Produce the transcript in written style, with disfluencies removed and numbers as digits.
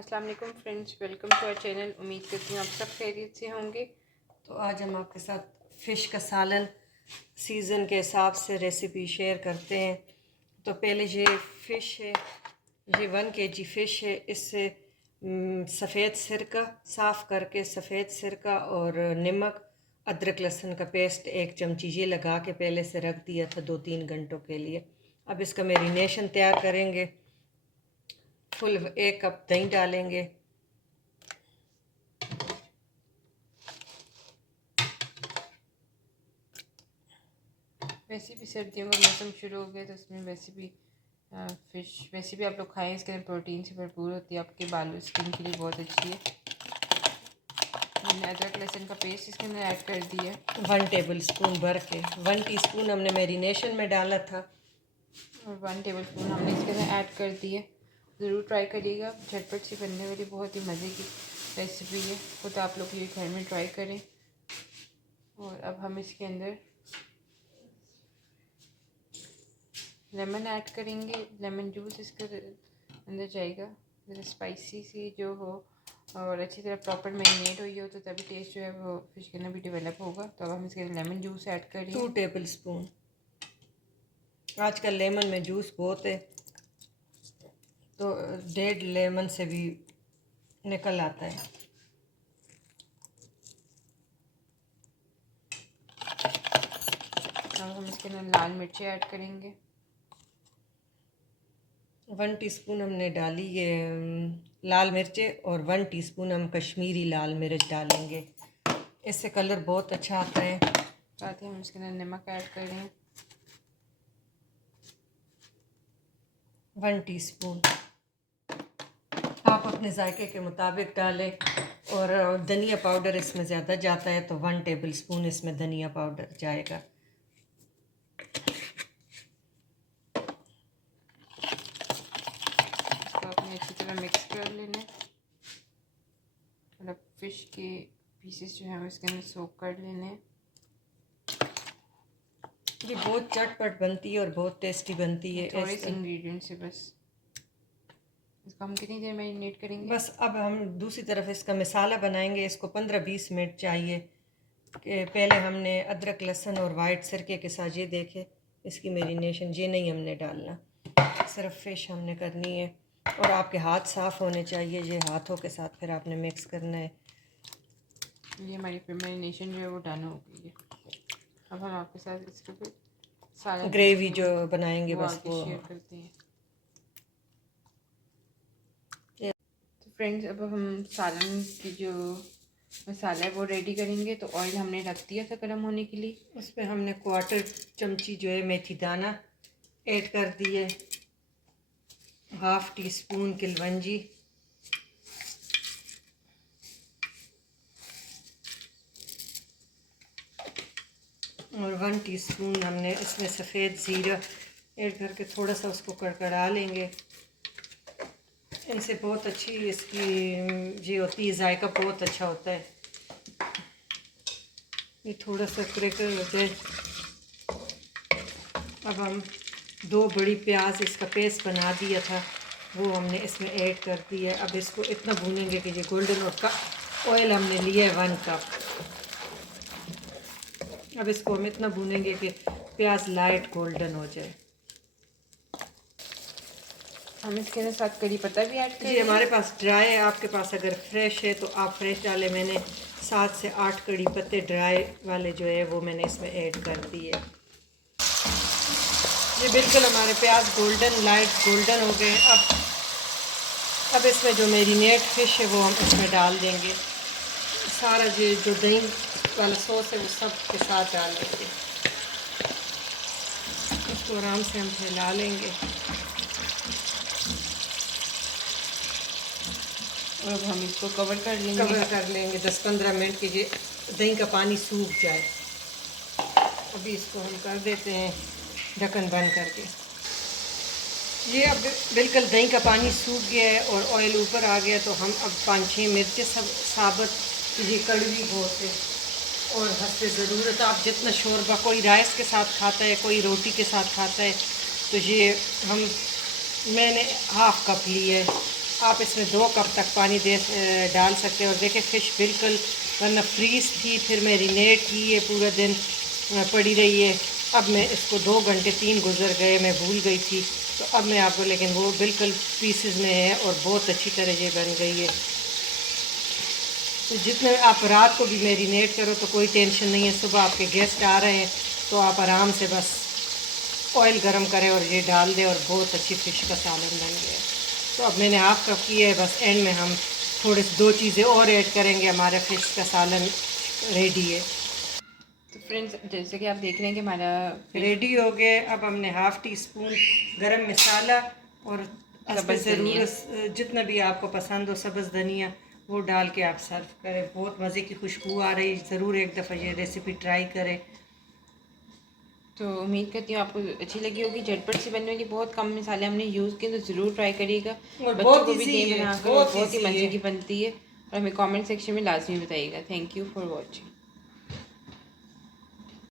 अस्सलाम वालेकुम friends, welcome to our channel. उम्मीद करती हूँ आप सब खैरियत से होंगे। तो आज हम आपके साथ फ़िश का सालन सीज़न के हिसाब से रेसिपी शेयर करते हैं। तो पहले ये फ़िश है, ये 1 kg फ़िश है। इससे सफ़ेद सिरका साफ़ करके सफ़ेद सिरका और नमक, अदरक लहसुन का पेस्ट 1 चमची ये लगा के पहले से रख दिया था 2-3 घंटों के लिए। अब इसका मैरिनेशन तैयार करेंगे। फुल 1 कप दही डालेंगे, वैसे भी सर्दियों का मौसम शुरू हो गया तो उसमें वैसे भी फ़िश वैसे भी आप लोग खाएँ, इसके अंदर प्रोटीन से भरपूर होती है, आपके बालों स्किन के लिए बहुत अच्छी है। मैंने अदरक लहसुन का पेस्ट इसके अंदर ऐड कर दिया 1 टेबल स्पून भर के। 1 टीस्पून हमने मैरिनेशन में डाला था और 1 टेबल स्पून हमने इसके अंदर ऐड कर दिया। ज़रूर ट्राई करिएगा, झटपट से बनने वाली बहुत ही मज़े की रेसिपी है, खुद आप लोग ये घर में ट्राई करें। और अब हम इसके अंदर लेमन ऐड करेंगे। लेमन जूस इसके अंदर जाएगा, जैसे स्पाइसी सी जो हो और अच्छी तरह प्रॉपर मैरिनेट हुई हो तो तभी टेस्ट जो है वो फिश के अंदर भी डेवलप होगा। तो अब हम इसके अंदर लेमन जूस ऐड करें 2 टेबल स्पून। आजकल लेमन में जूस बहुत है तो 1.5 लेमन से भी निकल आता है। अब हम इसके अंदर लाल मिर्ची ऐड करेंगे 1 टीस्पून हमने डाली ये लाल मिर्चें और 1 टीस्पून हम कश्मीरी लाल मिर्च डालेंगे, इससे कलर बहुत अच्छा आता है। साथ ही हम इसके अंदर नमक ऐड करें 1 टीस्पून। आप अपने जायके के मुताबिक डालें। और धनिया पाउडर इसमें ज़्यादा जाता है तो 1 टेबल स्पून इसमें धनिया पाउडर जाएगा। इसको आपने अच्छी तरह मिक्स कर लेना है और अब फिश के पीसेस जो हैं इसके अंदर सोक कर लेने हैं। ये बहुत चटपट बनती है और बहुत टेस्टी बनती है। थोड़े से इंग्रेडिएंट्स से बस इसको हम कितनी देर मैरिनेट करेंगे? बस अब हम दूसरी तरफ इसका मसाला बनाएंगे। इसको 15-20 मिनट चाहिए कि पहले हमने अदरक लहसुन और वाइट सिरके के साथ ये देखे इसकी मैरिनेशन ये नहीं हमने डालना, सिर्फ फ़िश हमने करनी है। और आपके हाथ साफ़ होने चाहिए, ये हाथों के साथ फिर आपने मिक्स करना है। ये हमारी फिर मैरिनेशन जो है वो डन हो गई है। अब हम आपके साथ इसके फिर सालन ग्रेवी जो बनाएंगे वो बस आगे वो शेयर करते हैं। तो फ्रेंड्स अब हम सालन की जो मसाला है वो रेडी करेंगे। तो ऑयल हमने रख दिया था गर्म होने के लिए, उस पर हमने 1/4 चमची जो है मेथी दाना ऐड कर दिए, 1/2 टीस्पून किलवंजी, और 1 टीस्पून हमने इसमें सफ़ेद ज़ीरा ऐड करके थोड़ा सा उसको कड़कड़ा लेंगे। इनसे बहुत अच्छी इसकी ये होती है, जायका बहुत अच्छा होता है। ये थोड़ा सा क्रैकर हो जाए। अब हम 2 बड़ी प्याज इसका पेस्ट बना दिया था वो हमने इसमें ऐड कर दिया। अब इसको इतना भूनेंगे कि ये गोल्डन का ऑयल हमने लिया है 1 कप। अब इसको हम इतना भूनेंगे कि प्याज लाइट गोल्डन हो जाए। हम इसके साथ करी पत्ता भी ऐड करेंगे। ये हमारे पास ड्राई है, आपके पास अगर फ्रेश है तो आप फ्रेश डालें। मैंने 7 से 8 कड़ी पत्ते ड्राई वाले जो है वो मैंने इसमें ऐड कर दिए। ये बिल्कुल हमारे प्याज गोल्डन लाइट गोल्डन हो गए। अब इसमें जो मैरिनेट फ़िश है वो हम इसमें डाल देंगे। सारा ये जो दही वाला सॉस है वो सब के साथ डाल देंगे। इसको आराम से हम हिला लेंगे। और अब हम इसको कवर कर लेंगे 10-15 मिनट के ये दही का पानी सूख जाए। अभी इसको हम कर देते हैं ढक्कन बंद करके। ये अब बिल्कुल दही का पानी सूख गया है और ऑयल ऊपर आ गया। तो हम अब 5-6 मिर्चें सब साबुत, ये कड़वी बहुत है और हद ज़रूरत आप जितना शोरबा कोई राइस के साथ खाता है, कोई रोटी के साथ खाता है, तो ये मैंने 1/2 कप लिया है आप इसमें 2 कप तक पानी डाल सकते हैं। और देखें फ़िश बिल्कुल वरना फ्रीज़ थी, फिर मैरिनेट की है पूरा दिन पड़ी रही है। अब मैं इसको 2 घंटे 3 गुजर गए, मैं भूल गई थी, तो अब मैं आपको, लेकिन वो बिल्कुल पीसेस में है और बहुत अच्छी तरह ये बन गई है। तो जितने आप रात को भी मैरिनेट करो तो कोई टेंशन नहीं है, सुबह आपके गेस्ट आ रहे हैं तो आप आराम से बस ऑयल गरम करें और ये डाल दें और बहुत अच्छी फ़िश का सालन बन गया। तो अब मैंने हाफ कप किया है, बस एंड में हम थोड़े से 2 चीज़ें और ऐड करेंगे, हमारा फ़िश का सालन रेडी है। तो फ्रेंड्स जैसे कि आप देख रहे हैं कि हमारा रेडी हो गए। अब हमने हाफ़ टी स्पून गरम मसाला और सब्ज़ धनिया, ज़रूरत जितना भी आपको पसंद हो सब्ज़ धनिया वो डाल के आप सर्व करें। बहुत मज़े की खुशबू आ रही, ज़रूर एक दफ़ा ये रेसिपी ट्राई करें। तो उम्मीद करती हूँ आपको अच्छी लगी होगी। झटपट से बनने वाली, बहुत कम मसाले हमने यूज़ किए, तो ज़रूर ट्राई करिएगा। और बच्चों बहुत को भी ईजी दें है, बनाकर, और बहुत ही ईजी मज़े है। की बनती है। और हमें कमेंट सेक्शन में लाजमी बताइएगा। Thank you for watching.